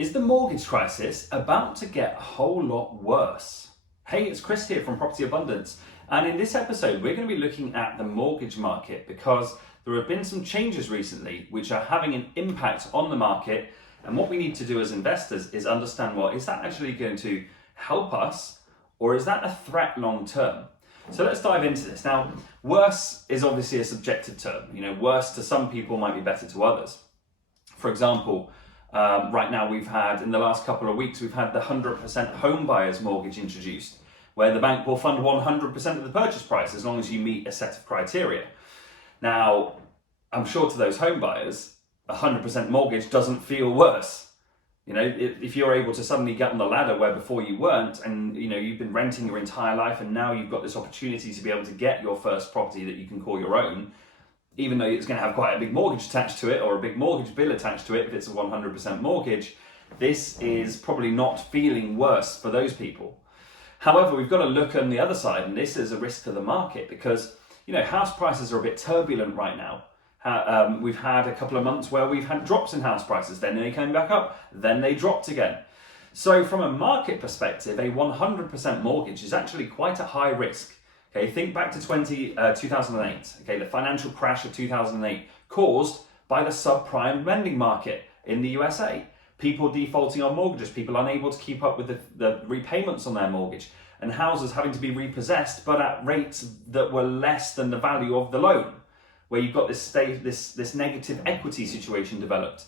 Is the mortgage crisis about to get a whole lot worse? Hey, it's Chris here from Property Abundance, and in this episode we're going to be looking at the mortgage market because there have been some changes recently which are having an impact on the market, and what we need to do as investors is understand, well, is that actually going to help us or is that a threat long term? So let's dive into this. Now, worse is obviously a subjective term. Worse to some people might be better to others. For example, right now in the last couple of weeks, we've had the 100% home buyer's mortgage introduced, where the bank will fund 100% of the purchase price as long as you meet a set of criteria. Now, I'm sure to those home buyers, 100% mortgage doesn't feel worse. If you're able to suddenly get on the ladder where before you weren't, and you've been renting your entire life, and now you've got this opportunity to be able to get your first property that you can call your own, even though it's going to have quite a big mortgage attached to it or a big mortgage bill attached to it if it's a 100% mortgage, this is probably not feeling worse for those people. However, we've got to look on the other side, and this is a risk to the market because house prices are a bit turbulent right now. We've had a couple of months where we've had drops in house prices, then they came back up, then they dropped again. So from a market perspective, a 100% mortgage is actually quite a high risk. Okay, think back to 2008, okay, the financial crash of 2008 caused by the subprime lending market in the USA. People defaulting on mortgages, people unable to keep up with the repayments on their mortgage, and houses having to be repossessed but at rates that were less than the value of the loan, where you've got this negative equity situation developed.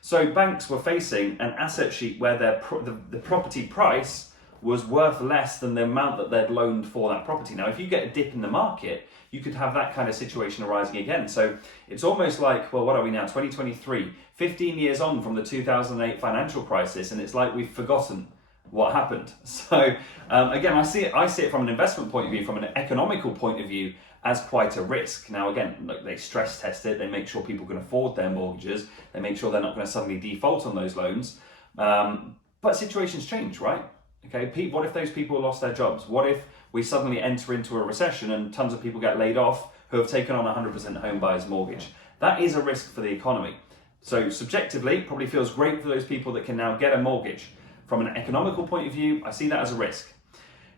So banks were facing an asset sheet where the property price was worth less than the amount that they'd loaned for that property. Now, if you get a dip in the market, you could have that kind of situation arising again. So it's almost like, well, what are we now, 2023, 15 years on from the 2008 financial crisis, and it's like we've forgotten what happened. So again, I see it from an investment point of view, from an economical point of view, as quite a risk. Now, again, look, they stress test it, they make sure people can afford their mortgages, they make sure they're not going to suddenly default on those loans. But situations change, right? Okay, what if those people lost their jobs? What if we suddenly enter into a recession and tons of people get laid off who have taken on a 100% home buyer's mortgage? That is a risk for the economy. So subjectively, it probably feels great for those people that can now get a mortgage. From an economical point of view, I see that as a risk.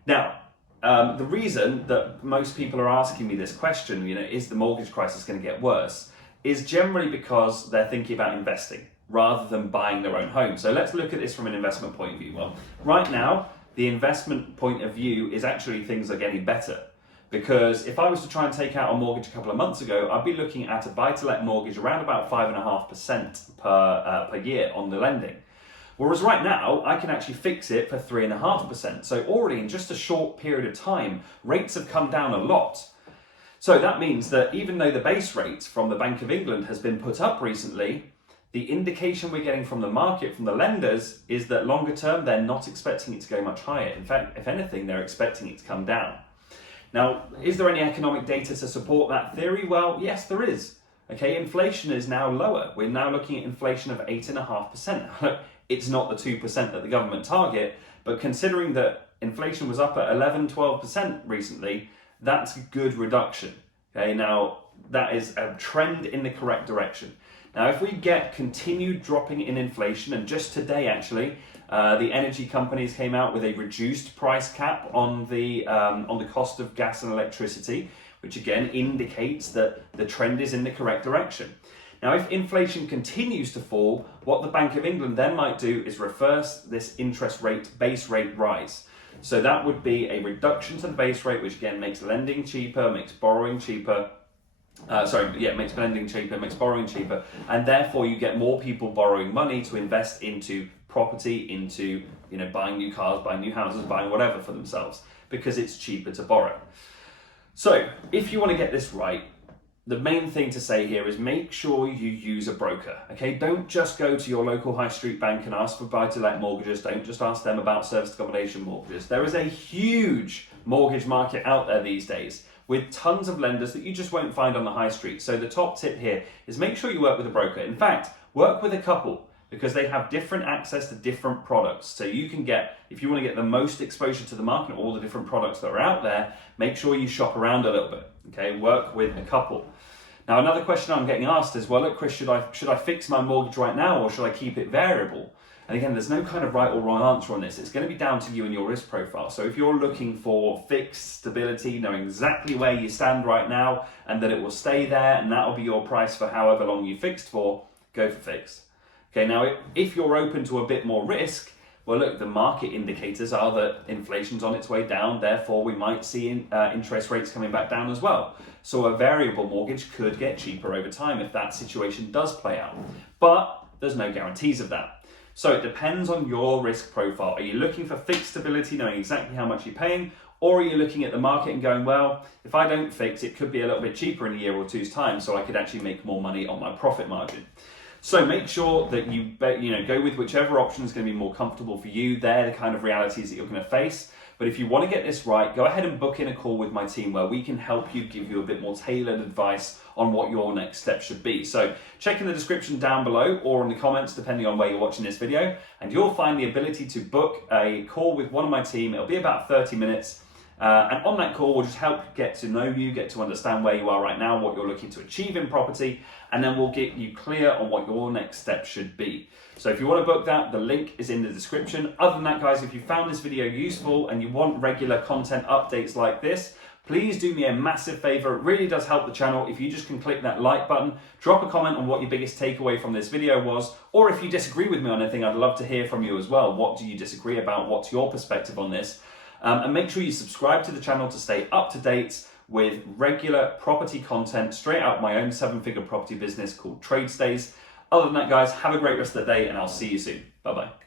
Now, the reason that most people are asking me this question, is the mortgage crisis going to get worse, is generally because they're thinking about investing rather than buying their own home. So let's look at this from an investment point of view. Well, right now, the investment point of view is actually things are getting better. Because if I was to try and take out a mortgage a couple of months ago, I'd be looking at a buy-to-let mortgage around about 5.5% per year on the lending. Whereas right now, I can actually fix it for 3.5%. So already in just a short period of time, rates have come down a lot. So that means that even though the base rate from the Bank of England has been put up recently, the indication we're getting from the market, from the lenders, is that longer term, they're not expecting it to go much higher. In fact, if anything, they're expecting it to come down. Now, is there any economic data to support that theory? Well, yes, there is. Okay, inflation is now lower. We're now looking at inflation of 8.5%. It's not the 2% that the government target, but considering that inflation was up at 11-12% recently, that's a good reduction. Okay, now that is a trend in the correct direction. Now, if we get continued dropping in inflation, and just today actually, the energy companies came out with a reduced price cap on the cost of gas and electricity, which again indicates that the trend is in the correct direction. Now, if inflation continues to fall, what the Bank of England then might do is reverse this base rate rise. So that would be a reduction to the base rate, which again makes lending cheaper, makes borrowing cheaper. Makes lending cheaper, makes borrowing cheaper, and therefore you get more people borrowing money to invest into property, into buying new cars, buying new houses, buying whatever for themselves, because it's cheaper to borrow. So if you want to get this right, the main thing to say here is make sure you use a broker. Okay, don't just go to your local high street bank and ask for buy-to-let mortgages. Don't just ask them about serviced accommodation mortgages. There is a huge mortgage market out there these days, with tons of lenders that you just won't find on the high street. So the top tip here is make sure you work with a broker. In fact, work with a couple, because they have different access to different products. So you can get, if you want to get the most exposure to the market, all the different products that are out there, make sure you shop around a little bit. Okay, work with a couple. Now, another question I'm getting asked is, well, look, Chris, should I fix my mortgage right now, or should I keep it variable? And again, there's no kind of right or wrong answer on this. It's going to be down to you and your risk profile. So if you're looking for fixed stability, knowing exactly where you stand right now and that it will stay there and that'll be your price for however long you fixed for, go for fixed. Okay, now if you're open to a bit more risk, well, look, the market indicators are that inflation's on its way down, therefore we might see interest rates coming back down as well. So a variable mortgage could get cheaper over time if that situation does play out. But there's no guarantees of that. So it depends on your risk profile. Are you looking for fixed stability, knowing exactly how much you're paying? Or are you looking at the market and going, well, if I don't fix, it could be a little bit cheaper in a year or two's time, so I could actually make more money on my profit margin. So make sure that you go with whichever option is going to be more comfortable for you. They're the kind of realities that you're going to face. But if you want to get this right, go ahead and book in a call with my team where we can help you, give you a bit more tailored advice on what your next step should be. So check in the description down below or in the comments, depending on where you're watching this video, and you'll find the ability to book a call with one of my team. It'll be about 30 minutes. And on that call, we'll just help get to know you, get to understand where you are right now, what you're looking to achieve in property, and then we'll get you clear on what your next step should be. So if you want to book that, the link is in the description. Other than that, guys, if you found this video useful and you want regular content updates like this, please do me a massive favor. It really does help the channel if you just can click that like button, drop a comment on what your biggest takeaway from this video was, or if you disagree with me on anything, I'd love to hear from you as well. What do you disagree about? What's your perspective on this? And make sure you subscribe to the channel to stay up to date with regular property content straight out of my own 7-figure property business called Trade Stays. Other than that, guys, have a great rest of the day and I'll see you soon. Bye-bye.